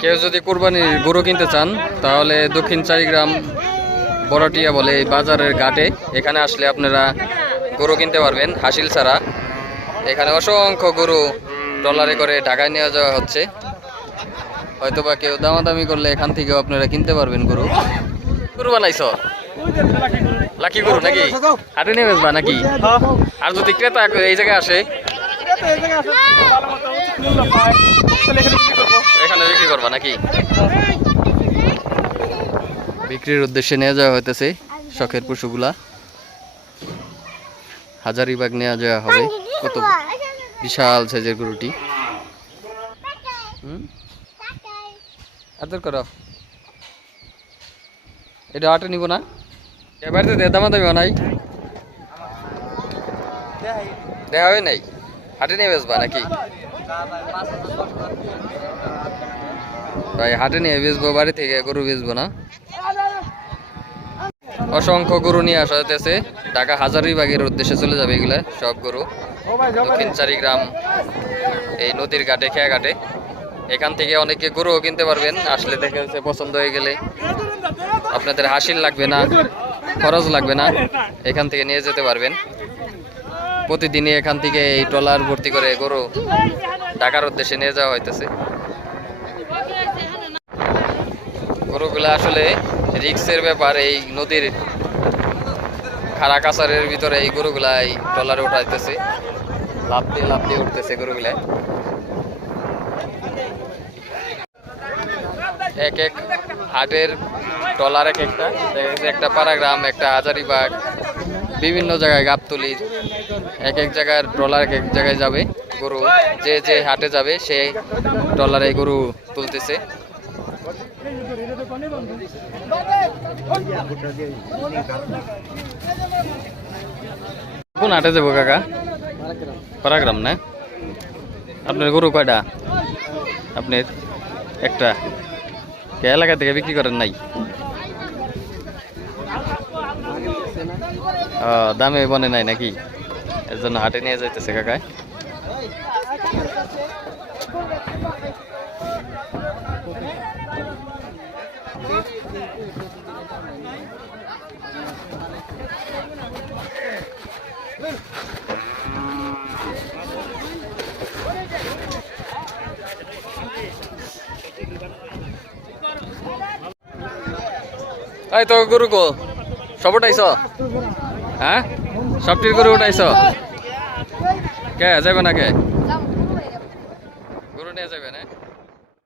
কেউ যদি কোরবানির গরু কিনতে চান, তাহলে দক্ষিণ চারিগ্রাম বড়টিয়া বলে এই বাজারের ঘাটে এখানে আসলে আপনারা গরু কিনতে পারবেন, হাসিল ছাড়া। এখানে অসংখ্য গরু ডলারে করে ঢাকায় নিয়ে যাওয়া হচ্ছে। হয়তো বা কেউ দামাদামি করলে এখান থেকেও আপনারা কিনতে পারবেন গরু। গরু বানাইছ? লাকি গরু নাকি? হাটে নিয়ে নাকি? আর যদি ক্রেতা এই জায়গায় আসে বিক্রি করবা নাকি? বিক্রির উদ্দেশ্যে নিয়ে যাওয়া হইতেছে শখের পশুগুলা। হাজারিবাগ নিয়ে যাওয়া হবে। কত বিশাল সাইজের গরুটি। আদর করো এটা আটে নিব না? এ বাড়িতে দে দামা দামিও নাই। দেওয়া হয় নাই। হাটে নিয়ে বেচবা নাকি? ভাই হাটে নিয়ে বেচবো বাড়ি থেকে, গরু বেচবো না? অসংখ্য গরু নিয়ে আসা হইতেছে। ঢাকা হাজারিবাগের উদ্দেশ্যে চলে যাবে এগুলা, সব গরু। দক্ষিণ চারিগ্রাম, এই নদীর ঘাটে, খেয়া ঘাটে। এখান থেকে অনেকে গরুও কিনতে পারবেন, আসলে দেখে হচ্ছে পছন্দ হয়ে গেলে। আপনাদের হাসিল লাগবে না, খরচ লাগবে না, এখান থেকে নিয়ে যেতে পারবেন। প্রতিদিনই এখান থেকে এই ট্রলার ভর্তি করে গরু ঢাকার উদ্দেশ্যে নিয়ে যাওয়া হইতেছে। গরুগুলো আসলে রিক্সের ব্যাপার, এই নদীর খাড়া কাছারের ভিতরে এই গরুগুলা এই ট্রলারে উঠাইতেছে। লাভ দিয়ে লাভ দিয়ে উঠতেছে গরুগুলা। এক এক হাটের ট্রলার এক একটা একটা পাড়াগ্রাম একটা হাজারিবাগ। বিভিন্ন জায়গায় গাবতলির এক এক জায়গার ট্রলার এক এক জায়গায় যাবে গরু, যে যে হাটে যাবে সে ট্রলারে গরু তুলতেছে। কোন হাটে যাব কাকা? পারাগ্রাম না? আপনার গরু কয়টা? আপনার একটা। এলাকা থেকে বিক্রি করেন নাই? দামে বনে নাই নাকি? এর জন্য হাটে নিয়ে যাইতেছে কাকায় এই তো গরু গো সব উঠাইছ? হ্যাঁ? সবটির করে উঠাইছ? কে যাবে না কে?